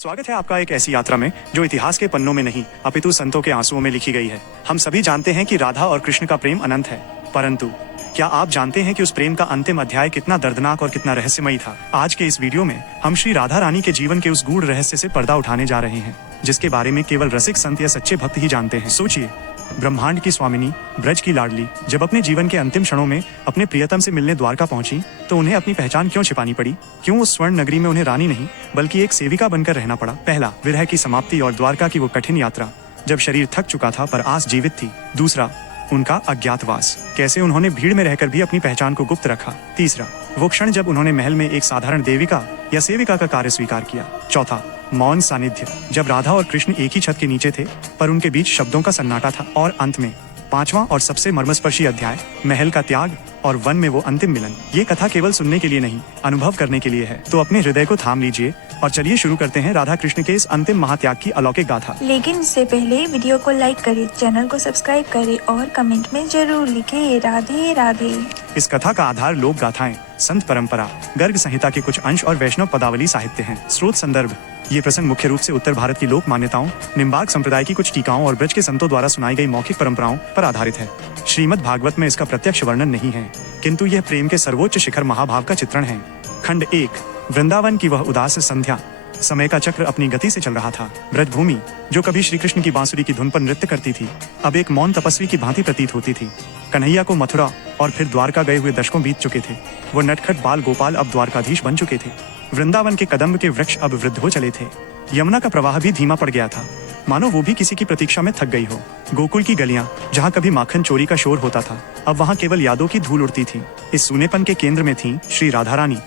स्वागत है आपका एक ऐसी यात्रा में जो इतिहास के पन्नों में नहीं अपितु संतों के आंसुओं में लिखी गई है। हम सभी जानते हैं कि राधा और कृष्ण का प्रेम अनंत है, परंतु क्या आप जानते हैं कि उस प्रेम का अंतिम अध्याय कितना दर्दनाक और कितना रहस्यमयी था। आज के इस वीडियो में हम श्री राधा रानी के जीवन के उस गूढ़ रहस्य से पर्दा उठाने जा रहे हैं, जिसके बारे में केवल रसिक संत या सच्चे भक्त ही जानते हैं। सोचिए, ब्रह्मांड की स्वामिनी, ब्रज की लाडली, जब अपने जीवन के अंतिम क्षणों में अपने प्रियतम से मिलने द्वारका पहुंची तो उन्हें अपनी पहचान क्यों छिपानी पड़ी? क्यों उस स्वर्ण नगरी में उन्हें रानी नहीं बल्कि एक सेविका बनकर रहना पड़ा? पहला, विरह की समाप्ति और द्वारका की वो कठिन यात्रा जब शरीर थक चुका था पर आस जीवित थी। दूसरा, उनका अज्ञातवास, कैसे उन्होंने भीड़ में रहकर भी अपनी पहचान को गुप्त रखा। तीसरा, वो क्षण जब उन्होंने महल में एक साधारण देविका या सेविका का कार्य स्वीकार किया। चौथा, मौन सानिध्य, जब राधा और कृष्ण एक ही छत के नीचे थे पर उनके बीच शब्दों का सन्नाटा था। और अंत में पांचवा और सबसे मर्मस्पर्शी अध्याय, महल का त्याग और वन में वो अंतिम मिलन। ये कथा केवल सुनने के लिए नहीं, अनुभव करने के लिए है। तो अपने हृदय को थाम लीजिए और चलिए शुरू करते हैं राधा कृष्ण के इस अंतिम महात्याग की अलौकिक गाथा। लेकिन इससे पहले वीडियो को लाइक करें, चैनल को सब्सक्राइब करें और कमेंट में जरूर लिखें राधे राधे। इस कथा का आधार लोक गाथाएं, संत परंपरा, गर्ग संहिता के कुछ अंश और वैष्णव पदावली साहित्य हैं। स्रोत संदर्भ, ये प्रसंग मुख्य रूप से उत्तर भारत की लोक मान्यताओं, निम्बार्क संप्रदाय की कुछ टीकाओं और ब्रज के संतों द्वारा सुनाई गई मौखिक परंपराओं पर आधारित है। श्रीमद् भागवत में इसका प्रत्यक्ष वर्णन नहीं है, किंतु यह प्रेम के सर्वोच्च शिखर महाभाव का चित्रण है। खंड 1, वृंदावन की वह उदास संध्या। समय का चक्र अपनी गति से चल रहा था। ब्रजभूमि, जो कभी श्री कृष्ण की बांसुरी की धुन पर नृत्य करती थी, अब एक मौन तपस्वी की भांति प्रतीत होती थी। कन्हैया को मथुरा और फिर द्वारका गए हुए दशकों बीत चुके थे। वो नटखट बाल गोपाल अब द्वारकाधीश बन चुके थे। वृंदावन के कदम्ब के वृक्ष अब वृद्ध हो चले थे। यमुना का प्रवाह भी धीमा पड़ गया था, मानो वो भी किसी की प्रतीक्षा में थक गई हो। गोकुल की गलियां, जहाँ कभी माखन चोरी का शोर होता था, अब वहाँ केवल यादों की धूल उड़ती थी। इस सूनेपन के केंद्र में थी श्री राधा रानी।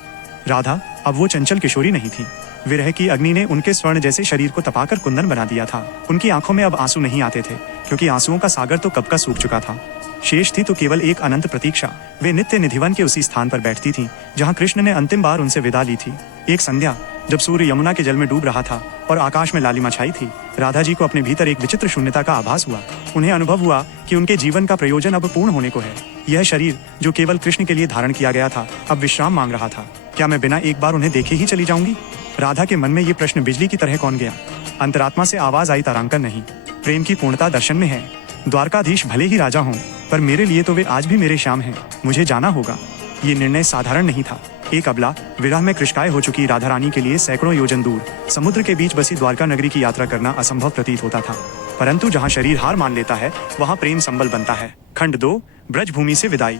राधा अब वो चंचल किशोरी नहीं थी। विरह की अग्नि ने उनके स्वर्ण जैसे शरीर को तपाकर कुंदन बना दिया था। उनकी आंखों में अब आंसू नहीं आते थे, क्योंकि आंसुओं का सागर तो कब का सूख चुका था। शेष थी तो केवल एक अनंत प्रतीक्षा। वे नित्य निधिवन के उसी स्थान पर बैठती थीं, जहाँ कृष्ण ने अंतिम बार उनसे विदा ली थी। एक संध्या, जब सूर्य यमुना के जल में डूब रहा था और आकाश में लालिमा छाई थी, राधा जी को अपने भीतर एक विचित्र शून्यता का आभास हुआ। उन्हें अनुभव हुआ कि उनके जीवन का प्रयोजन अब पूर्ण होने को है। यह शरीर जो केवल कृष्ण के लिए धारण किया गया था, अब विश्राम मांग रहा था। क्या मैं बिना एक बार उन्हें देखे ही चली जाऊंगी? राधा के मन में ये प्रश्न बिजली की तरह कौन गया। अंतरात्मा से आवाज आई, तारांकन नहीं, प्रेम की पूर्णता दर्शन में है। द्वारकाधीश भले ही राजा हों, पर मेरे लिए तो वे आज भी मेरे श्याम हैं। मुझे जाना होगा। ये निर्णय साधारण नहीं था। एक अबला, विरह में कृशकाय हो चुकी राधा रानी के लिए सैकड़ों योजन दूर समुद्र के बीच बसी द्वारका नगरी की यात्रा करना असंभव प्रतीत होता था। परंतु जहाँ शरीर हार मान लेता है, वहाँ प्रेम संबल बनता है। खंड 2, ब्रजभूमि से विदाई।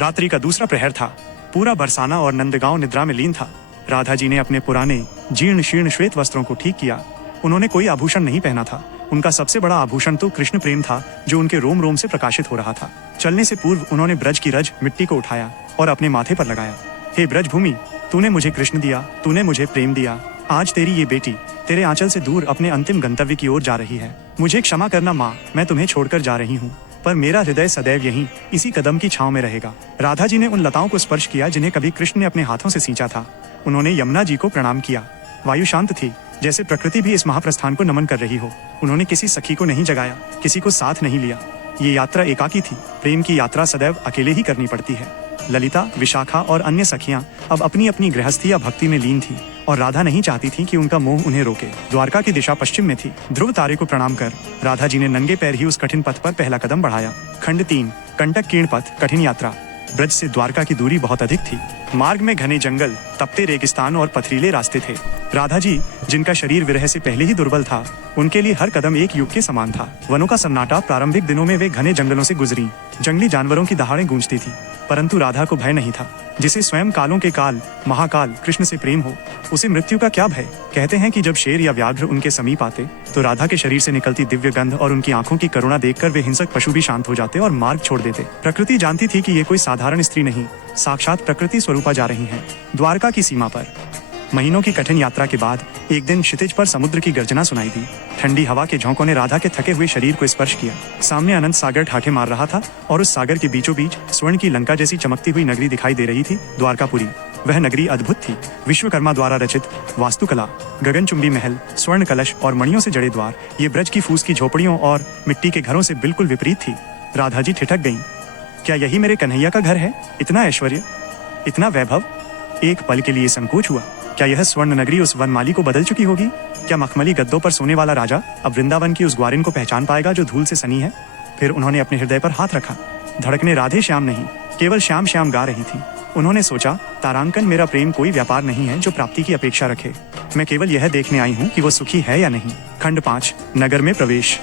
रात्रि का दूसरा प्रहर था। पूरा बरसाना और नंदगांव निद्रा में लीन था। राधा जी ने अपने पुराने जीर्ण शीर्ण श्वेत वस्त्रों को ठीक किया। उन्होंने कोई आभूषण नहीं पहना था। उनका सबसे बड़ा आभूषण तो कृष्ण प्रेम था, जो उनके रोम रोम से प्रकाशित हो रहा था। चलने से पूर्व उन्होंने ब्रज की रज मिट्टी को उठाया और अपने माथे पर लगाया। हे ब्रजभूमि, तूने मुझे कृष्ण दिया, तूने मुझे प्रेम दिया। आज तेरी ये बेटी तेरे आंचल से दूर अपने अंतिम गंतव्य की ओर जा रही है। मुझे क्षमा करना माँ, मैं तुम्हें छोड़कर जा रही हूँ, पर मेरा हृदय सदैव यहीं इसी कदम की छांव में रहेगा। राधा जी ने उन लताओं को स्पर्श किया जिन्हें कभी कृष्ण ने अपने हाथों से सींचा था। उन्होंने यमुना जी को प्रणाम किया। वायु शांत थी, जैसे प्रकृति भी इस महाप्रस्थान को नमन कर रही हो। उन्होंने किसी सखी को नहीं जगाया, किसी को साथ नहीं लिया। ये यात्रा एकाकी थी। प्रेम की यात्रा सदैव अकेले ही करनी पड़ती है। ललिता, विशाखा और अन्य सखियां अब अपनी अपनी गृहस्थी या भक्ति में लीन थी, और राधा नहीं चाहती थी कि उनका मोह उन्हें रोके। द्वारका की दिशा पश्चिम में थी। ध्रुव तारे को प्रणाम कर राधा जी ने नंगे पैर ही उस कठिन पथ पर पहला कदम बढ़ाया। खंड 3, कंटक कीर्ण पथ, कठिन यात्रा। ब्रज से द्वारका की दूरी बहुत अधिक थी। मार्ग में घने जंगल, तपते रेगिस्तान और पथरीले रास्ते थे। राधा जी, जिनका शरीर विरह से पहले ही दुर्बल था, उनके लिए हर कदम एक युग के समान था। वनों का सन्नाटा, प्रारंभिक दिनों में वे घने जंगलों से गुजरी। जंगली जानवरों की दहाड़ें गूंजती थी, परंतु राधा को भय नहीं था। जिसे स्वयं कालों के काल महाकाल कृष्ण से प्रेम हो, उसे मृत्यु का क्या भय। कहते हैं कि जब शेर या व्याघ्र उनके समीप आते तो राधा के शरीर से निकलती दिव्य गंध और उनकी आंखों की करुणा देखकर वे हिंसक पशु भी शांत हो जाते और मार्ग छोड़ देते। प्रकृति जानती थी कि ये कोई साधारण स्त्री नहीं, साक्षात प्रकृति स्वरूपा जा रही है। द्वारका की सीमा पर महीनों की कठिन यात्रा के बाद एक दिन क्षितिज पर समुद्र की गर्जना सुनाई दी। ठंडी हवा के झोंकों ने राधा के थके हुए शरीर को स्पर्श किया। सामने अनंत सागर ठाठे मार रहा था और उस सागर के बीचों बीच स्वर्ण की लंका जैसी चमकती हुई नगरी दिखाई दे रही थी, द्वारकापुरी। वह नगरी अद्भुत थी। विश्वकर्मा द्वारा रचित वास्तुकला, गगनचुंबी महल, स्वर्ण कलश और मणियों से जड़े द्वार, ये ब्रज की फूस की झोपड़ियों और मिट्टी के घरों से बिल्कुल विपरीत थी। राधा जी ठिठक गईं। क्या यही मेरे कन्हैया का घर है? इतना ऐश्वर्य, इतना वैभव। एक पल के लिए संकोच हुआ। क्या यह स्वर्ण नगरी उस वनमाली को बदल चुकी होगी? क्या मखमली गद्दों पर सोने वाला राजा अब वृंदावन की उस ग्वारिन को पहचान पाएगा जो धूल से सनी है? फिर उन्होंने अपने हृदय पर हाथ रखा। धड़कने राधे श्याम नहीं, केवल श्याम श्याम गा रही थी। उन्होंने सोचा, तारांकन, मेरा प्रेम कोई व्यापार नहीं है जो प्राप्ति की अपेक्षा रखे। मैं केवल यह देखने आई हूँ कि वो सुखी है या नहीं। खंड 5, नगर में प्रवेश।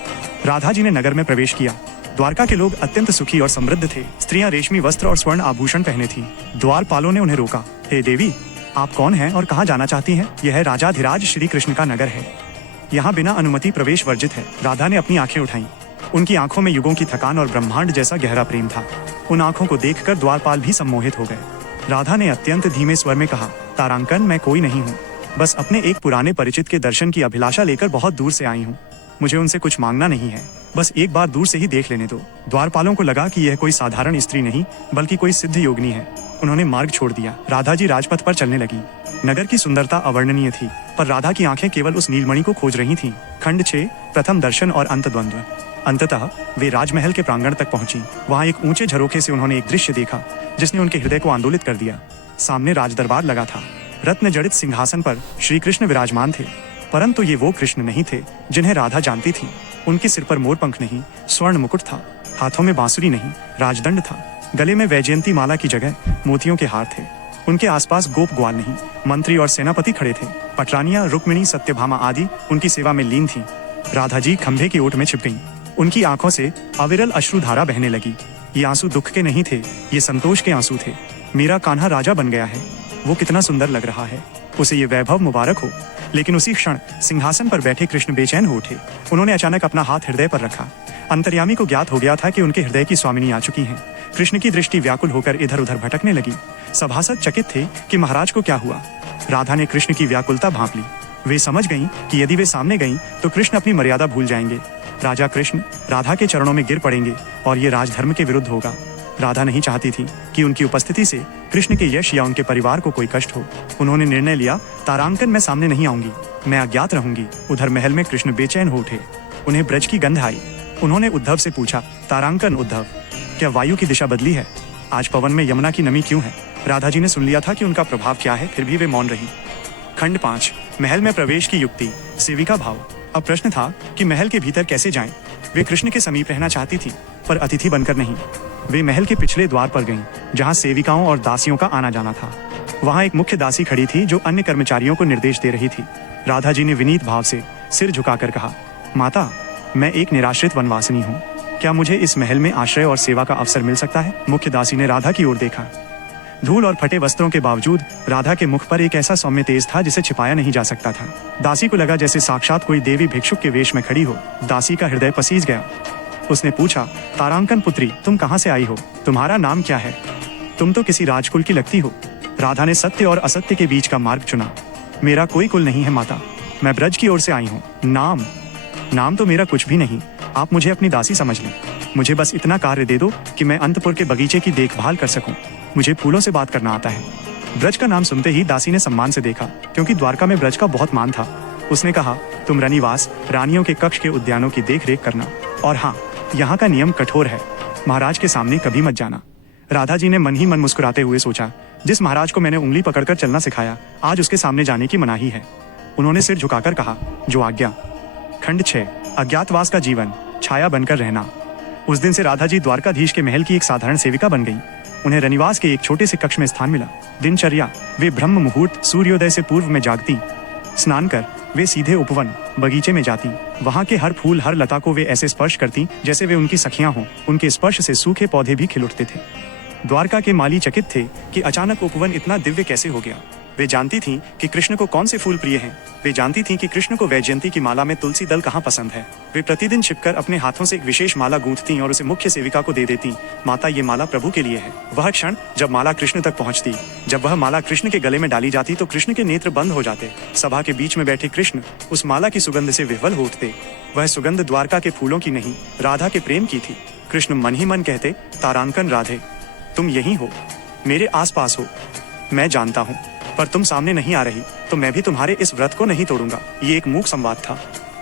राधा जी ने नगर में प्रवेश किया। द्वारका के लोग अत्यंत सुखी और समृद्ध थे। स्त्रियां रेशमी वस्त्र और स्वर्ण आभूषण पहने थीं। द्वारपालों ने उन्हें रोका। हे देवी, आप कौन हैं और कहाँ जाना चाहती हैं? यह राजाधिराज श्री कृष्ण का नगर है। यहाँ बिना अनुमति प्रवेश वर्जित है। राधा ने अपनी आंखें उठाईं। उनकी आंखों में युगों की थकान और ब्रह्मांड जैसा गहरा प्रेम था। उन आंखों को देखकर द्वारपाल भी सम्मोहित हो गए। राधा ने अत्यंत धीमे स्वर में कहा, तारांकन, मैं कोई नहीं हूँ, बस अपने एक पुराने परिचित के दर्शन की अभिलाषा लेकर बहुत दूर से आई हूँ। मुझे उनसे कुछ मांगना नहीं है, बस एक बार दूर से ही देख लेने दो। द्वारपालों को लगा कि यह कोई साधारण स्त्री नहीं बल्कि कोई सिद्ध योगिनी है। उन्होंने मार्ग छोड़ दिया। राधा जी राजपथ पर चलने लगी। नगर की सुंदरता अवर्णनीय थी, पर राधा की आंखें केवल उस नीलमणि को खोज रही थीं। खंड 6, प्रथम दर्शन और अंतद्वंद्व। अंततः वे राजमहल के प्रांगण तक पहुंची। वहां एक ऊंचे झरोखे से उन्होंने एक दृश्य देखा जिसने उनके हृदय को आंदोलित कर दिया। सामने राजदरबार लगा था। रत्न जड़ित सिंहासन पर श्री कृष्ण विराजमान थे, परंतु ये वो कृष्ण नहीं थे जिन्हें राधा जानती थी। उनके सिर पर मोरपंख नहीं, स्वर्ण मुकुट था। हाथों में बांसुरी नहीं, राजदंड था। गले में वैजयंती माला की जगह मोतियों के हार थे। उनके आसपास गोप ग्वाल नहीं, मंत्री और सेनापति खड़े थे। पटरानियां, रुक्मिणी, सत्यभामा आदि उनकी सेवा में लीन थीं। राधा जी खंभे की ओट में छिप गईं। उनकी आंखों से अविरल अश्रुधारा बहने लगी। ये आंसू दुख के नहीं थे, ये संतोष के आंसू थे। मेरा कान्हा राजा बन गया है, वो कितना सुंदर लग रहा है, उसे ये वैभव मुबारक हो। लेकिन उसी क्षण सिंहासन पर बैठे कृष्ण बेचैन हो उठे। उन्होंने अचानक अपना हाथ हृदय पर रखा। अंतर्यामी को ज्ञात हो गया था कि उनके हृदय की स्वामिनी आ चुकी हैं। कृष्ण की दृष्टि व्याकुल होकर इधर उधर भटकने लगी। सभासद चकित थे कि महाराज को क्या हुआ। राधा ने कृष्ण की व्याकुलता भांप ली। वे समझ गईं कि यदि वे सामने गईं तो कृष्ण अपनी मर्यादा भूल जाएंगे। राजा कृष्ण राधा के चरणों में गिर पड़ेंगे और ये राजधर्म के विरुद्ध होगा। राधा नहीं चाहती थी कि उनकी उपस्थिति से कृष्ण के यश या उनके परिवार को कोई कष्ट हो। उन्होंने निर्णय लिया, तारांकन, मैं सामने नहीं आऊंगी, मैं अज्ञात रहूंगी। उधर महल में कृष्ण बेचैन हो उठे। उन्हें ब्रज की गंध आई। उन्होंने उद्धव से पूछा, तारांकन उद्धव, क्या वायु की दिशा बदली है? आज पवन में यमुना की नमी क्यों है? राधा जी ने सुन लिया था कि उनका प्रभाव क्या है, फिर भी वे मौन रही। खंड 5, महल में प्रवेश की युक्ति, सेविका भाव। अब प्रश्न था कि महल के भीतर कैसे जाएं? वे कृष्ण के समीप रहना चाहती थी, पर अतिथि बनकर नहीं। वे महल के पिछले द्वार पर गईं, जहां सेविकाओं और दासियों का आना जाना था। वहां एक मुख्य दासी खड़ी थी जो अन्य कर्मचारियों को निर्देश दे रही थी। राधा जी ने विनीत भाव से सिर झुकाकर कहा, माता, मैं एक निराश्रित वनवासिनी हूँ, क्या मुझे इस महल में आश्रय और सेवा का अवसर मिल सकता है? मुख्य दासी ने राधा की ओर देखा। धूल और फटे वस्त्रों के बावजूद राधा के मुख पर एक ऐसा सौम्य तेज था जिसे छिपाया नहीं जा सकता था। दासी को लगा जैसे साक्षात कोई देवी भिक्षुक के वेश में खड़ी हो। दासी का हृदय पसीज गया। उसने पूछा, तारांकन पुत्री, तुम कहाँ से आई हो? तुम्हारा नाम क्या है? तुम तो किसी राजकुल की लगती हो। राधा ने सत्य और असत्य के बीच का मार्ग चुना। मेरा कोई कुल नहीं है माता, मैं ब्रज की ओर से आई हूँ। नाम तो मेरा कुछ भी नहीं, आप मुझे अपनी दासी समझ लें। मुझे बस इतना कार्य दे दो कि मैं अंतपुर के बगीचे की देखभाल कर सकूं। मुझे फूलों से बात करना आता है। ब्रज का नाम सुनते ही दासी ने सम्मान से देखा, क्योंकि द्वारका में ब्रज का बहुत मान था। उसने कहा, तुम रनिवास, रानियों के कक्ष के उद्यानों की देख रेख करना, और हाँ, यहाँ का नियम कठोर है, महाराज के सामने कभी मत जाना। राधा जी ने मन ही मन मुस्कुराते हुए सोचा, जिस महाराज को मैंने उंगली पकड़कर चलना सिखाया, आज उसके सामने जाने की मनाही है। उन्होंने सिर झुकाकर कहा, जो आज्ञा। खंड 6, अज्ञातवास का जीवन, छाया बनकर रहना। उस दिन से राधा जी द्वारकाधीश के महल की एक साधारण सेविका बन गई। उन्हें रनिवास के एक छोटे से कक्ष में स्थान मिला। दिनचर्या, वे ब्रह्म मुहूर्त सूर्योदय से पूर्व में जागती। स्नान कर वे सीधे उपवन बगीचे में जाती। वहाँ के हर फूल, हर लता को वे ऐसे स्पर्श करती जैसे वे उनकी सखियां हों। उनके स्पर्श से सूखे पौधे भी खिल उठते थे। द्वारका के माली चकित थे कि अचानक उपवन इतना दिव्य कैसे हो गया। वे जानती थीं कि कृष्ण को कौन से फूल प्रिय हैं। वे जानती थीं कि कृष्ण को वैजयंती की माला में तुलसी दल कहाँ पसंद है। वे प्रतिदिन छिपकर अपने हाथों से एक विशेष माला गूंथती और उसे मुख्य सेविका को दे देती। माता, ये माला प्रभु के लिए है। वह क्षण जब माला कृष्ण तक पहुंचती, जब वह माला कृष्ण के गले में डाली जाती तो कृष्ण के नेत्र बंद हो जाते। सभा के बीच में बैठे कृष्ण उस माला की सुगंध से विह्वल हो उठते। वह सुगंध द्वारका के फूलों की नहीं, राधा के प्रेम की थी। कृष्ण मन ही मन कहते, तारांकन राधे, तुम यहीं हो, मेरे आसपास हो। मैं जानता हूँ, पर तुम सामने नहीं आ रही तो मैं भी तुम्हारे इस व्रत को नहीं तोड़ूंगा। ये एक मूक संवाद था।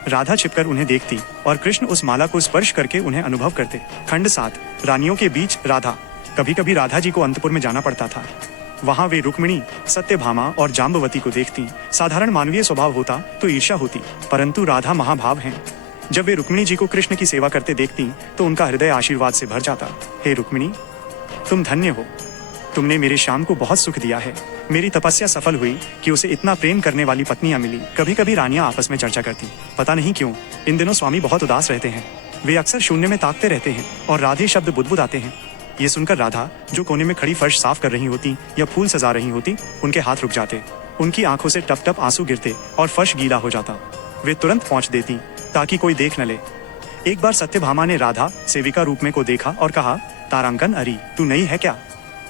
राधा छिपकर उन्हें देखती और कृष्ण उस माला को स्पर्श करके उन्हें अनुभव करते। खंड 7, रानियों के बीच राधा। कभी कभी राधा जी को अंतपुर में जाना पड़ता था। वहाँ वे रुक्मिणी, सत्यभामा और जाम्बवती को देखती। साधारण मानवीय स्वभाव होता तो ईर्ष्या होती, परंतु राधा महाभाव हैं। जब वे रुक्मिणी जी को कृष्ण की सेवा करते देखती तो उनका हृदय आशीर्वाद से भर जाता। हे रुक्मिणी, तुम धन्य हो, तुमने मेरे श्याम को बहुत सुख दिया है। मेरी तपस्या सफल हुई कि उसे इतना प्रेम करने वाली पत्नियां मिली। कभी कभी रानियां आपस में चर्चा करती, पता नहीं क्यों इन दिनों स्वामी बहुत उदास रहते हैं। वे अक्सर शून्य में ताकते रहते हैं और राधे शब्द बुदबुदाते हैं। ये सुनकर राधा, जो कोने में खड़ी फर्श साफ कर रही होती या फूल सजा रही होती, उनके हाथ रुक जाते। उनकी आंखों से टप टप आंसू गिरते और फर्श गीला हो जाता। वे तुरंत पहुंच देती ताकि कोई देख न ले। एक बार सत्यभामा ने राधा सेविका रूप में को देखा और कहा, तारांकन, अरी तू नई है क्या?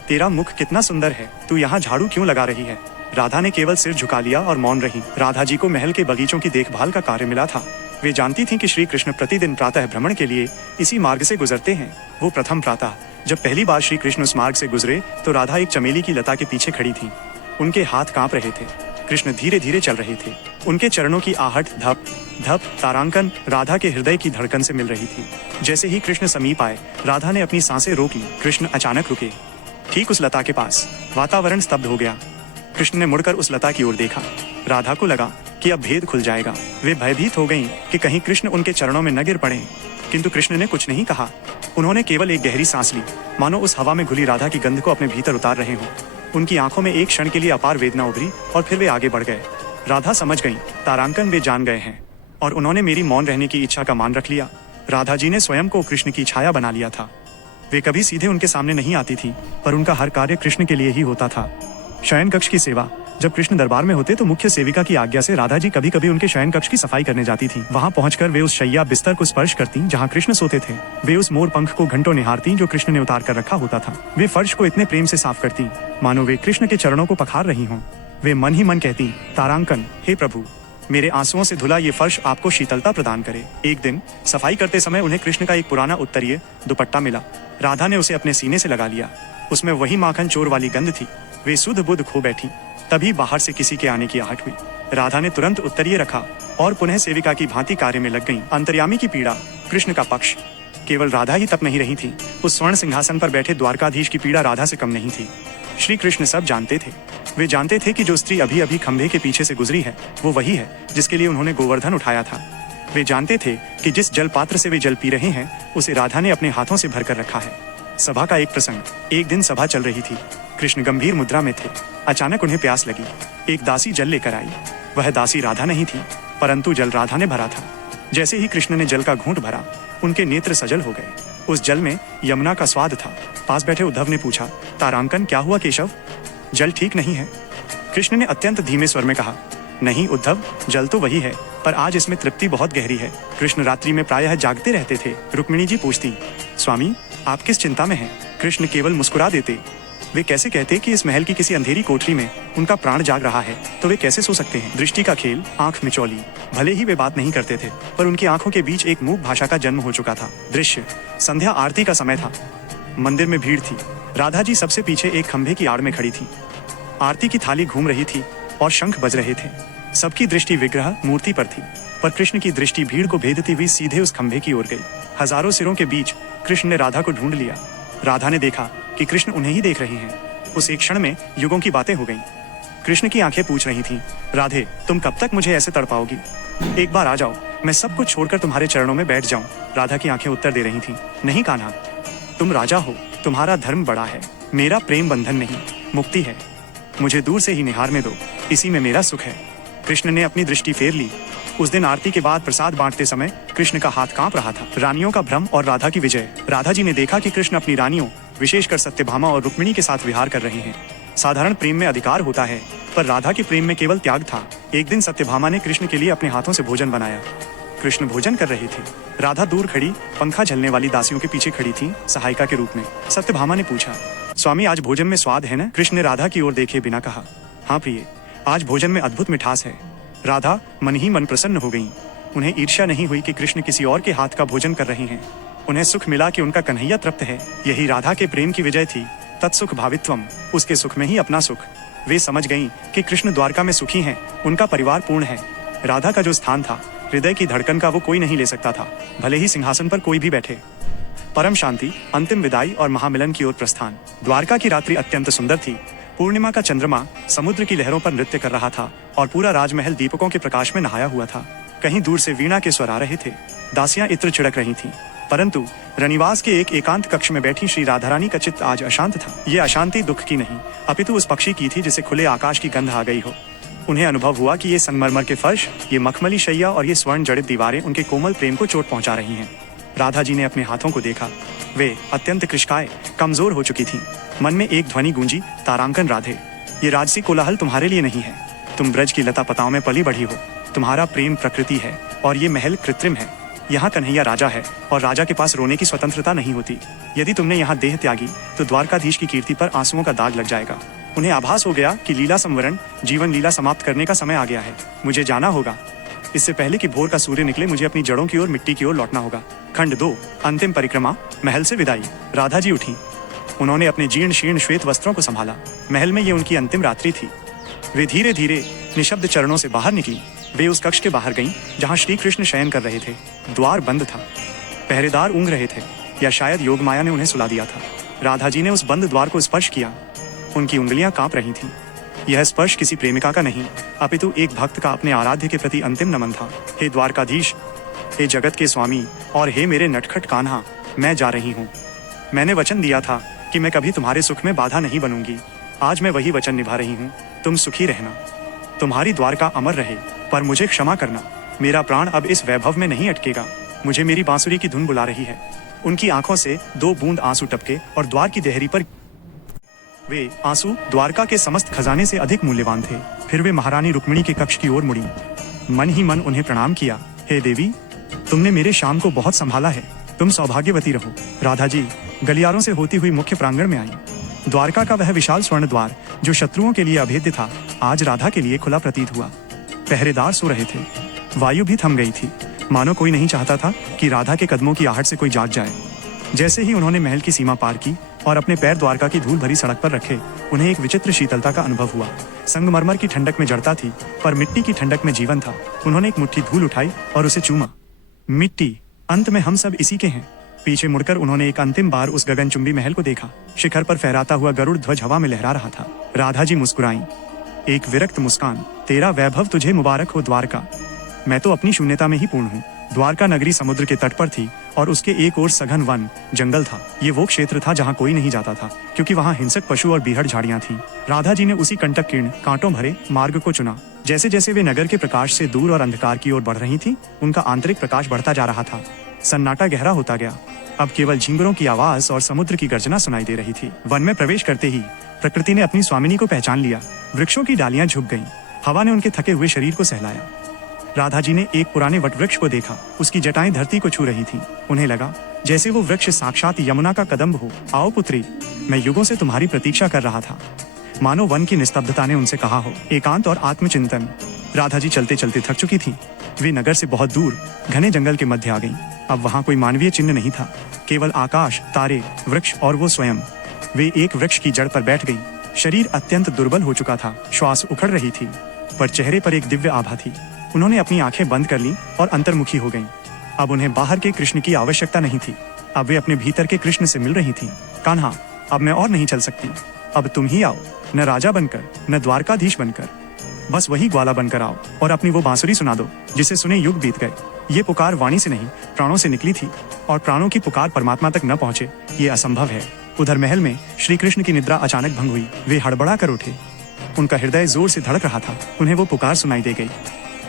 तेरा मुख कितना सुंदर है, तू यहाँ झाड़ू क्यों लगा रही है? राधा ने केवल सिर झुका लिया और मौन रही। राधा जी को महल के बगीचों की देखभाल का कार्य मिला था। वे जानती थीं कि श्री कृष्ण प्रतिदिन प्रातः भ्रमण के लिए इसी मार्ग से गुजरते हैं। वो प्रथम प्रातः जब पहली बार श्री कृष्ण उस मार्ग से गुजरे तो राधा एक चमेली की लता के पीछे खड़ी थी। उनके हाथ कांप रहे थे। कृष्ण धीरे धीरे चल रहे थे। उनके चरणों की आहट धप धप तारांकन राधा के हृदय की धड़कन से मिल रही थी। जैसे ही कृष्ण समीप आए, राधा ने अपनी सांसें रोक ली। कृष्ण अचानक रुके, ठीक उस लता के पास। वातावरण स्तब्ध हो गया। कृष्ण ने मुड़कर उस लता की ओर देखा। राधा को लगा कि अब भेद खुल जाएगा। वे भयभीत हो गईं कि कहीं कृष्ण उनके चरणों में न गिर पड़े, किंतु कृष्ण ने कुछ नहीं कहा। उन्होंने केवल एक गहरी सांस ली, मानो उस हवा में घुली राधा की गंध को अपने भीतर उतार रहे हों। उनकी आंखों में एक क्षण के लिए अपार वेदना उभरी और फिर वे आगे बढ़ गए। राधा समझ गईं, तारांकन वे जान गए हैं और उन्होंने मेरी मौन रहने की इच्छा का मान रख लिया। राधा जी ने स्वयं को कृष्ण की छाया बना लिया था। वे कभी सीधे उनके सामने नहीं आती थी, पर उनका हर कार्य कृष्ण के लिए ही होता था। शयन कक्ष की सेवा, जब कृष्ण दरबार में होते तो मुख्य सेविका की आज्ञा से राधा जी कभी कभी उनके शयन कक्ष की सफाई करने जाती थी। वहां पहुंचकर वे उस शैया बिस्तर को स्पर्श करती जहां कृष्ण सोते थे। वे उस मोर पंख को घंटों निहारती जो कृष्ण ने उतार कर रखा होता था। वे फर्श को इतने प्रेम से साफ करती मानो वे कृष्ण के चरणों को पखार रही हों। वे मन ही मन कहती, तारांकन, हे प्रभु, मेरे आंसुओं से धुला ये फर्श आपको शीतलता प्रदान करे। एक दिन सफाई करते समय उन्हें कृष्ण का एक पुराना उत्तरीय दुपट्टा मिला। राधा ने उसे अपने सीने से लगा लिया। उसमें वही माखन चोर वाली गंध थी। वे सुध बुध खो बैठी। तभी बाहर से किसी के आने की आहट हुई। राधा ने तुरंत उत्तरीय रखा और पुनः सेविका की भांति कार्य में लग गईं। अंतर्यामी की पीड़ा, कृष्ण का पक्ष। केवल राधा ही तप नहीं रही थी, उस स्वर्ण सिंहासन पर बैठे द्वारकाधीश की पीड़ा राधा से कम नहीं थी। श्री कृष्ण सब जानते थे। वे जानते थे कि जो स्त्री अभी अभी खंभे के पीछे से गुजरी है वो वही है जिसके लिए उन्होंने गोवर्धन उठाया था। वे जानते थे कि जिस जल पात्र से वे जल पी रहे हैं उसे राधा ने अपने हाथों से भरकर रखा है। सभा का एक प्रसंग। एक दिन सभा चल रही थी। कृष्ण गंभीर मुद्रा में थे। अचानक उन्हें प्यास लगी। एक दासी जल लेकर आई। वह दासी राधा नहीं थी, परंतु जल राधा ने भरा था। जैसे ही कृष्ण ने जल का घूंट भरा, उनके नेत्र सजल हो गए। उस जल में यमुना का स्वाद था। पास बैठे उद्धव ने पूछा, तारांकन, क्या हुआ केशव? जल ठीक नहीं है? कृष्ण ने अत्यंत धीमे स्वर में कहा, नहीं उद्धव, जल तो वही है, पर आज इसमें तृप्ति बहुत गहरी है। कृष्ण रात्रि में प्रायः जागते रहते थे। रुक्मिणी जी पूछती, स्वामी आप किस चिंता में हैं? कृष्ण केवल मुस्कुरा देते। वे कैसे कहते कि इस महल की किसी अंधेरी कोठरी में उनका प्राण जाग रहा है, तो वे कैसे सो सकते हैं? दृष्टि का खेल, आंख मिचौली। भले ही वे बात नहीं करते थे, पर उनकी आंखों के बीच एक मूक भाषा का जन्म हो चुका था। दृश्य, संध्या आरती का समय था। मंदिर में भीड़ थी। राधा जी सबसे पीछे एक खंभे की आड़ में खड़ी थी। आरती की थाली घूम रही थी और शंख बज रहे थे। सबकी दृष्टि विग्रह मूर्ति पर थी, पर कृष्ण की दृष्टि भीड़ को भेदती हुई सीधे उस खंभे की ओर गई। हजारों सिरों के बीच कृष्ण ने राधा को ढूंढ लिया। राधा ने देखा कि कृष्ण उन्हें ही देख रहे हैं। उस एक क्षण में युगों की बातें हो गईं। कृष्ण की आंखें पूछ रही थीं, राधे तुम कब तक मुझे ऐसे तड़पाओगी? एक बार आ जाओ, मैं सब कुछ छोड़कर तुम्हारे चरणों में बैठ जाऊं। राधा की आंखें उत्तर दे रही थीं, नहीं कान्हा, तुम राजा हो, तुम्हारा धर्म बड़ा है, मेरा प्रेम बंधन नहीं, मुक्ति है। मुझे दूर से ही निहारने दो, इसी में मेरा सुख है। कृष्ण ने अपनी दृष्टि फेर ली। उस दिन आरती के बाद प्रसाद बांटते समय कृष्ण का हाथ कांप रहा था। रानियों का भ्रम और राधा की विजय। राधा जी ने देखा कि कृष्ण अपनी रानियों, विशेषकर सत्यभामा और रुक्मिणी के साथ विहार कर रहे हैं। साधारण प्रेम में अधिकार होता है, पर राधा के प्रेम में केवल त्याग था। एक दिन सत्यभामा ने कृष्ण के लिए अपने हाथों से भोजन बनाया। कृष्ण भोजन कर रहे थे। राधा दूर खड़ी पंखा झलने वाली दासियों के पीछे खड़ी थी, सहायिका के रूप में। सत्यभामा ने पूछा, स्वामी आज भोजन में स्वाद है न? कृष्ण ने राधा की ओर देखे बिना कहा, हाँ प्रिय, आज भोजन में अद्भुत मिठास है। राधा मन ही मन प्रसन्न हो गईं। उन्हें ईर्ष्या नहीं हुई कि कृष्ण किसी और के हाथ का भोजन कर रहे हैं। उन्हें सुख मिला कि उनका कन्हैया तृप्त है। यही राधा के प्रेम की विजय थी। तत्सुख भावित्वम, उसके सुख में ही अपना सुख। वे समझ गईं कि कृष्ण द्वारका में सुखी हैं, उनका परिवार पूर्ण है। राधा का जो स्थान था, हृदय की धड़कन का, वो कोई नहीं ले सकता था, भले ही सिंहासन पर कोई भी बैठे। परम शांति, अंतिम विदाई और महामिलन की ओर प्रस्थान। द्वारका की रात्रि अत्यंत सुंदर थी। पूर्णिमा का चंद्रमा समुद्र की लहरों पर नृत्य कर रहा था और पूरा राजमहल दीपकों के प्रकाश में नहाया हुआ था। कहीं दूर से वीणा के स्वर आ रहे थे, दासियां इत्र छिड़क रही थीं। परंतु रनिवास के एक एकांत कक्ष में बैठी श्री राधारानी का चित्त आज अशांत था। ये अशांति दुख की नहीं, अपितु उस पक्षी की थी जिसे खुले आकाश की गंध आ गई हो। उन्हें अनुभव हुआ कि ये संगमरमर के फर्श, ये मखमली शैया और ये स्वर्ण जड़ित दीवारें उनके कोमल प्रेम को चोट पहुंचा रही हैं। राधा जी ने अपने हाथों को देखा, वे अत्यंत कृशकाय कमजोर हो चुकी थीं। मन में एक ध्वनि गूंजी, तारांकन राधे, ये राजसी कोलाहल तुम्हारे लिए नहीं है। तुम ब्रज की लता पताओं में पली बढ़ी हो, तुम्हारा प्रेम प्रकृति है और ये महल कृत्रिम है। यहाँ कन्हैया राजा है और राजा के पास रोने की स्वतंत्रता नहीं होती। यदि तुमने यहाँ देह त्यागी तो द्वारकाधीश की कीर्ति पर आंसुओं का दाग लग जाएगा। उन्हें आभास हो गया कि लीला संवरण, जीवन लीला समाप्त करने का समय आ गया है। मुझे जाना होगा। इससे पहले कि भोर का सूर्य निकले मुझे अपनी जड़ों की ओर, मिट्टी की ओर लौटना होगा। खंड 2, अंतिम परिक्रमा, महल से विदाई। राधा जी उठी। उन्होंने अपने जीर्ण शीर्ण श्वेत वस्त्रों को संभाला। महल में ये उनकी अंतिम रात्रि थी। वे धीरे धीरे निशब्द चरणों से बाहर निकली। वे उस कक्ष के बाहर गईं जहां श्री कृष्ण शयन कर रहे थे। द्वार बंद था, पहरेदार ऊँघ रहे थे, या शायद योग माया ने उन्हें सुला दिया था। राधा जी ने उस बंद द्वार को स्पर्श किया। उनकी उंगलियां कांप रही थीं। यह स्पर्श किसी प्रेमिका का नहीं, अपितु एक भक्त का अपने आराध्य के प्रति अंतिम नमन था। हे द्वारकाधीश, हे जगत के स्वामी और हे मेरे नटखट कान्हा, मैं जा रही हूँ। मैंने वचन दिया था कि मैं कभी तुम्हारे सुख में बाधा नहीं बनूंगी। आज मैं वही वचन निभा रही हूँ। तुम सुखी रहना, तुम्हारी द्वारका अमर रहे। पर मुझे क्षमा करना, मेरा प्राण अब इस वैभव में नहीं अटकेगा। मुझे मेरी बांसुरी की धुन बुला रही है। उनकी आंखों से 2 बूंद आंसू टपके और द्वार की देहरी पर। वे आंसू द्वारका के समस्त खजाने से अधिक मूल्यवान थे। फिर वे महारानी रुक्मिणी के कक्ष की ओर मुड़ी। मन ही मन उन्हें प्रणाम किया। हे देवी, तुमने मेरे शाम को बहुत संभाला है। तुम सौभाग्यवती रहो। राधा जी गलियारों से होती हुई मुख्य प्रांगण में आई। द्वारका का वह विशाल स्वर्ण द्वार जो शत्रुओं के लिए अभेद्य था, आज राधा के लिए खुला प्रतीत हुआ। पहरेदार सो रहे थे। वायु भी थम गई थी, मानो कोई नहीं चाहता था कि राधा के कदमों की आहट से कोई जाग जाए। जैसे ही उन्होंने महल की सीमा पार की और अपने पैर द्वारका की धूल भरी सड़क पर रखे, उन्हें एक विचित्र शीतलता का अनुभव हुआ। संगमरमर की ठंडक में जड़ता थी, पर मिट्टी की ठंडक में जीवन था। उन्होंने एक मुट्ठी धूल उठाई और उसे चूमा। मिट्टी, अंत में हम सब इसी के हैं। पीछे मुड़कर उन्होंने एक अंतिम बार उस गगनचुंबी महल को देखा। शिखर पर फहराता हुआ गरुड़ ध्वज हवा में लहरा रहा था। राधा जी मुस्कुराईं, एक विरक्त मुस्कान। तेरा वैभव तुझे मुबारक हो द्वारका। मैं तो अपनी शून्यता में ही पूर्ण हूँ। द्वारका नगरी समुद्र के तट पर थी और उसके एक ओर सघन वन जंगल था। ये वो क्षेत्र था जहाँ कोई नहीं जाता था, क्योंकि वहाँ हिंसक पशु और बीहड़ झाड़ियाँ थीं। राधा जी ने उसी कंटक कीर्ण, कांटों भरे मार्ग को चुना। जैसे जैसे वे नगर के प्रकाश से दूर और अंधकार की ओर बढ़ रही थी, उनका आंतरिक प्रकाश बढ़ता जा रहा था। सन्नाटा गहरा होता गया। अब केवल झिंगुरों की आवाज और समुद्र की गर्जना सुनाई दे रही थी। वन में प्रवेश करते ही प्रकृति ने अपनी स्वामिनी को पहचान लिया। वृक्षों की डालियां झुक गईं। हवा ने उनके थके हुए शरीर को सहलाया। राधा जी ने एक पुराने वटवृक्ष को देखा। उसकी जटाएं धरती को छू रही थीं। उन्हें लगा जैसे वो वृक्ष साक्षात यमुना का कदम्ब हो। आओ पुत्री, मैं युगों से तुम्हारी प्रतीक्षा कर रहा था। मानो वन की निस्तब्धता ने उनसे कहा हो। एकांत और आत्मचिंतन। राधा जी चलते चलते थक चुकी थी। वे नगर से बहुत दूर घने जंगल के मध्य आ गईं। अब वहाँ कोई मानवीय चिन्ह नहीं था, केवल आकाश, तारे, वृक्ष और वो स्वयं। वे एक वृक्ष की जड़ पर बैठ गईं। शरीर अत्यंत दुर्बल हो चुका था, श्वास उखड़ रही थी, पर चेहरे पर एक दिव्य आभा थी। उन्होंने अपनी आंखें बंद कर लीं और अंतर्मुखी हो गईं। अब उन्हें बाहर के कृष्ण की आवश्यकता नहीं थी। अब वे अपने भीतर के कृष्ण से मिल रही थीं। कान्हा, अब मैं और नहीं चल सकती। अब तुम ही आओ, न राजा बनकर, न द्वारकाधीश बनकर, बस वही ग्वाला बनकर आओ और अपनी वो बांसुरी सुना दो जिसे सुने युग बीत गए। ये पुकार वाणी से नहीं, प्राणों से निकली थी, और प्राणों की पुकार परमात्मा तक न पहुंचे, ये असंभव है। उधर महल में श्री कृष्ण की निद्रा अचानक भंग हुई। वे हड़बड़ा कर उठे। उनका हृदय जोर से धड़क रहा था। उन्हें वो पुकार सुनाई दे गई।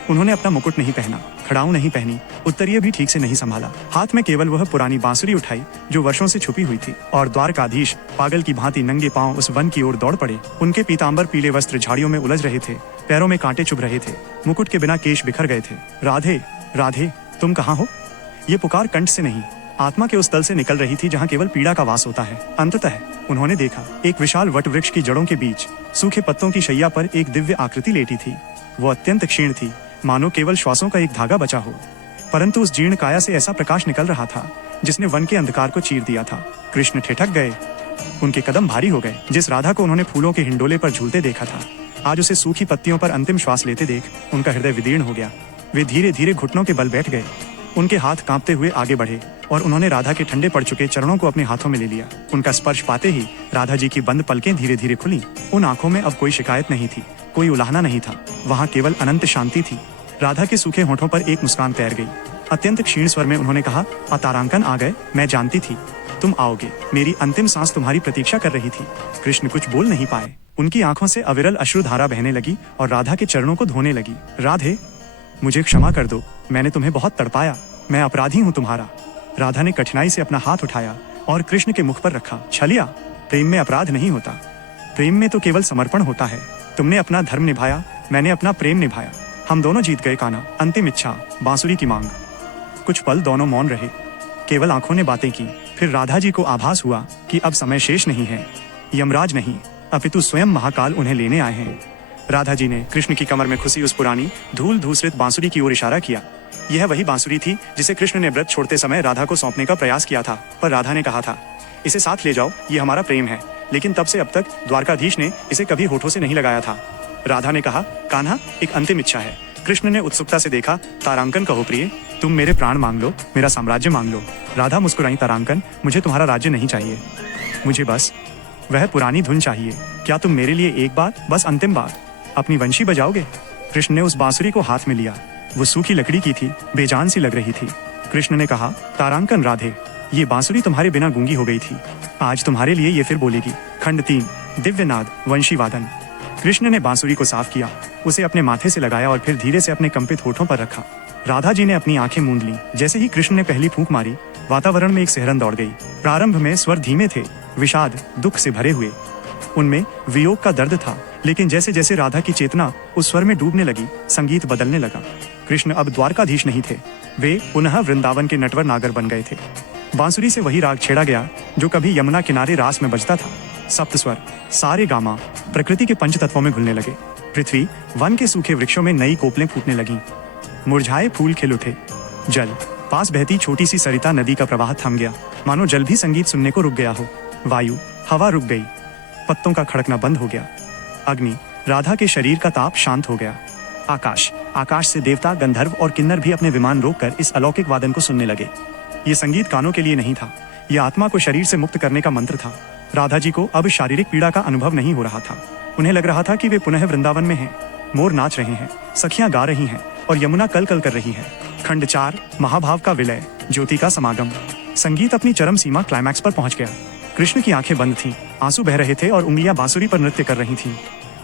उन्होंने अपना मुकुट नहीं पहना, खड़ाऊ नहीं पहनी, उत्तरीय भी ठीक से नहीं संभाला। हाथ में केवल वह पुरानी बांसुरी उठाई जो वर्षों से छुपी हुई थी, और द्वारकाधीश पागल की भांति नंगे पांव उस वन की ओर दौड़ पड़े। उनके पीतांबर पीले वस्त्र झाड़ियों में उलझ रहे थे, पैरों में कांटे चुभ रहे थे, मुकुट के बिना केश बिखर गए थे। राधे, राधे, तुम कहाँ हो? ये पुकार कंठ से नहीं, आत्मा के उस तल से निकल रही थी जहाँ केवल पीड़ा का वास होता है। अंततः उन्होंने देखा, एक विशाल वट वृक्ष की जड़ों के बीच सूखे पत्तों की शैया पर एक दिव्य आकृति लेटी थी। वो अत्यंत क्षीण थी, मानो केवल श्वासों का एक धागा बचा हो, परंतु उस जीर्ण काया से ऐसा प्रकाश निकल रहा था जिसने वन के अंधकार को चीर दिया था। कृष्ण ठिठक गए। उनके कदम भारी हो गए। जिस राधा को उन्होंने फूलों के हिंडोले पर झूलते देखा था, आज उसे सूखी पत्तियों पर अंतिम श्वास लेते देख उनका हृदय विदीर्ण हो गया। वे धीरे धीरे घुटनों के बल बैठ गए। उनके हाथ कांपते हुए आगे बढ़े और उन्होंने राधा के ठंडे पड़ चुके चरणों को अपने हाथों में ले लिया। उनका स्पर्श पाते ही राधा जी की बंद पलकें धीरे धीरे खुली। उन आंखों में अब कोई शिकायत नहीं थी, कोई उलाहना नहीं था, वहाँ केवल अनंत शांति थी। राधा के सूखे होठों पर एक मुस्कान तैर गई। अत्यंत क्षीण स्वर में उन्होंने कहा, तारांकन आ गए, मैं जानती थी तुम आओगे, मेरी अंतिम सांस तुम्हारी प्रतीक्षा कर रही थी। कृष्ण कुछ बोल नहीं पाए। उनकी आंखों से अविरल अश्रुधारा बहने लगी और राधा के चरणों को धोने लगी। राधे, मुझे क्षमा कर दो, मैंने तुम्हें बहुत तड़पाया, मैं अपराधी हूँ तुम्हारा। राधा ने कठिनाई से अपना हाथ उठाया और कृष्ण के मुख पर रखा। छलिया, प्रेम में अपराध नहीं होता, प्रेम में तो केवल समर्पण होता है। तुमने अपना धर्म निभाया, मैंने अपना प्रेम निभाया, हम दोनों जीत गए। कान्हा, अंतिम इच्छा, बांसुरी की मांग। कुछ पल दोनों मौन रहे, केवल आंखों ने बातें की। फिर राधा जी को आभास हुआ कि अब समय शेष नहीं है। यमराज नहीं, अपितु स्वयं महाकाल उन्हें लेने आए हैं। राधा जी ने कृष्ण की कमर में खुसी उस पुरानी धूल धूसरित बांसुरी की ओर इशारा किया। यह वही बांसुरी थी जिसे कृष्ण ने व्रत छोड़ते समय राधा को सौंपने का प्रयास किया था, पर राधा ने कहा था, इसे साथ ले जाओ, ये हमारा प्रेम है। लेकिन तब से अब तक द्वारकाधीश ने इसे कभी होठों से नहीं लगाया था। राधा ने कहा, कान्हा, एक अंतिम इच्छा है। कृष्ण ने उत्सुकता से देखा। तारांकन कहो प्रिय, तुम मेरे प्राण मांग लो, मेरा साम्राज्य मांग लो। राधा मुस्कुराई। तारांकन, मुझे तुम्हारा राज्य नहीं चाहिए, मुझे बस वह पुरानी धुन चाहिए। क्या तुम मेरे लिए एक बार, बस अंतिम बार, अपनी वंशी बजाओगे? कृष्ण ने उस बांसुरी को हाथ में लिया। वो सूखी लकड़ी की थी, बेजान सी लग रही थी। कृष्ण ने कहा, तारांकन राधे, ये बांसुरी तुम्हारे बिना गूंगी हो गई थी, आज तुम्हारे लिए ये फिर बोलेगी। खंड 3, दिव्यनाद, वंशी वादन। कृष्ण ने बांसुरी को साफ किया, उसे अपने माथे से लगाया और फिर धीरे से अपने कंपित होठों पर रखा। राधा जी ने अपनी आंखें मूंद लीं। जैसे ही कृष्ण ने पहली फूंक मारी, वातावरण में एक सिहरन दौड़ गई। प्रारंभ में स्वर धीमे थे, विषाद, दुख से भरे हुए। उनमें वियोग का दर्द था, लेकिन जैसे जैसे राधा की चेतना उस स्वर में डूबने लगी, संगीत बदलने लगा। कृष्ण अब द्वारकाधीश नहीं थे, वे पुनः वृंदावन के नटवर नागर बन गए थे। बांसुरी से वही राग छेड़ा गया जो कभी यमुना किनारे रास में बजता था। सप्त स्वर, सारे गामा, प्रकृति के पंच तत्वों में घुलने लगे। पृथ्वी, वन के सूखे वृक्षों में नई कोपलें फूटने लगीं। मुरझाए फूल खिल उठे। जल, पास बहती छोटी सी सरिता नदी का प्रवाह थम गया, मानो जल भी संगीत सुनने को रुक गया हो। वायु, हवा रुक गई, पत्तों का खड़कना बंद हो गया। अग्नि, राधा के शरीर का ताप शांत हो गया। आकाश, आकाश से देवता, गंधर्व और किन्नर भी अपने विमान रोककर इस अलौकिक वादन को सुनने लगे। ये संगीत कानों के लिए नहीं था, यह आत्मा को शरीर से मुक्त करने का मंत्र था। राधा जी को अब शारीरिक पीड़ा का अनुभव नहीं हो रहा था। उन्हें लग रहा था कि वे पुनः वृंदावन में हैं। मोर नाच रहे हैं, सखियां गा रही हैं और यमुना कल कल कर रही है। खंड 4, महाभाव का विलय, ज्योति का समागम। संगीत अपनी चरम सीमा क्लाइमैक्स पर पहुंच गया। कृष्ण की आंखें बंद थीं, आंसू बह रहे थे और उंगलियां बांसुरी पर नृत्य कर रही थीं।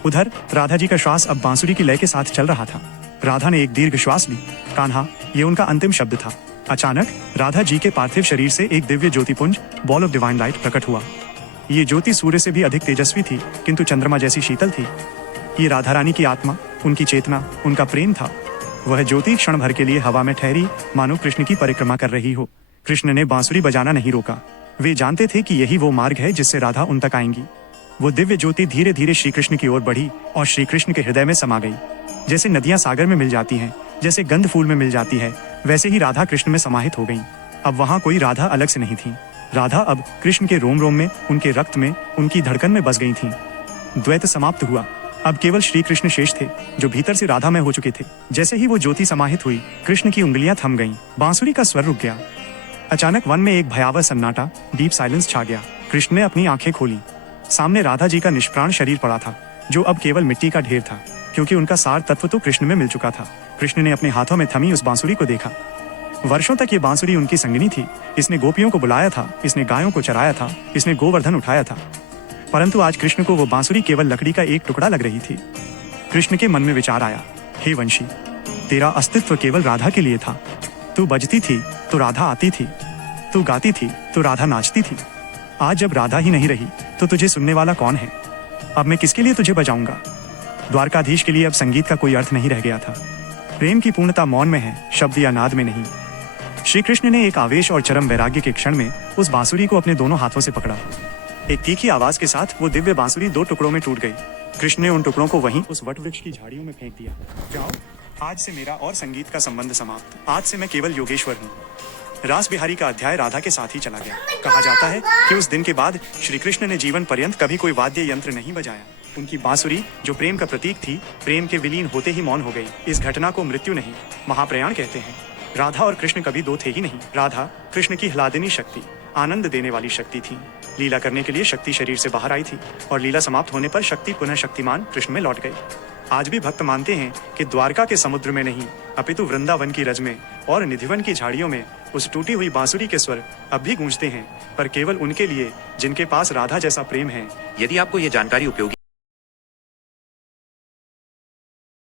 उधर राधा जी का श्वास अब बांसुरी की लय के साथ चल रहा था। राधा ने एक दीर्घ श्वास ली। कान्हा, ये उनका अंतिम शब्द था। अचानक राधा जी के पार्थिव शरीर से एक Divya ज्योतिपुंज, ball of divine light, प्रकट हुआ। ये ज्योति सूर्य से भी अधिक तेजस्वी थी, किंतु चंद्रमा जैसी शीतल थी। ये राधा रानी की आत्मा, उनकी चेतना, उनका प्रेम था। वह ज्योति क्षण भर के लिए हवा में ठहरी, मानो कृष्ण की परिक्रमा कर रही हो। कृष्ण ने बांसुरी बजाना नहीं रोका। वे जानते थे कि यही वो मार्ग है जिससे राधा उन तक आएंगी। वो दिव्य ज्योति धीरे धीरे श्री कृष्ण की ओर बढ़ी और श्री कृष्ण के हृदय में समा गई। जैसे नदियां सागर में मिल जाती हैं, जैसे गंध फूल में मिल जाती है, वैसे ही राधा कृष्ण में समाहित हो गईं। अब वहाँ कोई राधा अलग से नहीं थी। राधा अब कृष्ण के रोम रोम में, उनके रक्त में, उनकी धड़कन में बस गई थीं। द्वैत समाप्त हुआ। अब केवल श्री कृष्ण शेष थे, जो भीतर से राधा में हो चुके थे। जैसे ही वो ज्योति समाहित हुई, कृष्ण की उंगलियां थम गईं, बांसुरी का स्वर रुक गया। अचानक वन में एक भयावह सन्नाटा, डीप साइलेंस छा गया। कृष्ण ने अपनी आंखें खोली। सामने राधा जी का निष्प्राण शरीर पड़ा था, जो अब केवल मिट्टी का ढेर था, क्योंकि उनका सार तत्व तो कृष्ण में मिल चुका था। कृष्ण ने अपने हाथों में थमी उस बांसुरी को देखा। वर्षों तक ये बांसुरी उनकी संगिनी थी। इसने गोपियों को बुलाया था, इसने गायों को चराया था, इसने गोवर्धन उठाया था। परंतु आज कृष्ण को वो बांसुरी केवल लकड़ी का एक टुकड़ा लग रही थी। कृष्ण के मन में विचार आया, हे वंशी, तेरा अस्तित्व केवल राधा के लिए था। तू बजती थी तो राधा आती थी, तू गाती थी तो राधा नाचती थी। आज जब राधा ही नहीं रही तो तुझे सुनने वाला कौन है? अब मैं किसके लिए तुझे बजाऊंगा? द्वारकाधीश के लिए अब संगीत का कोई अर्थ नहीं रह गया था। प्रेम की पूर्णता मौन में है, शब्द या नाद में नहीं। श्री कृष्ण ने एक आवेश और चरम वैराग्य के क्षण में उस बांसुरी को अपने दोनों हाथों से पकड़ा। एक तीखी आवाज के साथ वो दिव्य बांसुरी 2 टुकड़ों में टूट गई। कृष्ण ने उन टुकड़ों को वहीं उस वट वृक्ष की झाड़ियों में फेंक दिया। जाओ, आज से मेरा और संगीत का संबंध समाप्त। आज से मैं केवल योगेश्वर हूँ। रास बिहारी का अध्याय राधा के साथ ही चला गया। कहा जाता है कि उस दिन के बाद श्री कृष्ण ने जीवन पर्यंत कभी कोई वाद्य यंत्र नहीं बजाया। उनकी बांसुरी, जो प्रेम का प्रतीक थी, प्रेम के विलीन होते ही मौन हो गई। इस घटना को मृत्यु नहीं, महाप्रयाण कहते हैं। राधा और कृष्ण कभी दो थे ही नहीं। राधा कृष्ण की ह्लादिनी शक्ति, आनंद देने वाली शक्ति थी। लीला करने के लिए शक्ति शरीर से बाहर आई थी और लीला समाप्त होने पर शक्ति पुनः शक्तिमान कृष्ण में लौट गई। आज भी भक्त मानते हैं कि द्वारका के समुद्र में नहीं अपितु वृंदावन की रज में और निधिवन की झाड़ियों में उस टूटी हुई बांसुरी के स्वर अब भी गूंजते हैं, पर केवल उनके लिए जिनके पास राधा जैसा प्रेम है। यदि आपको ये जानकारी उपयोगी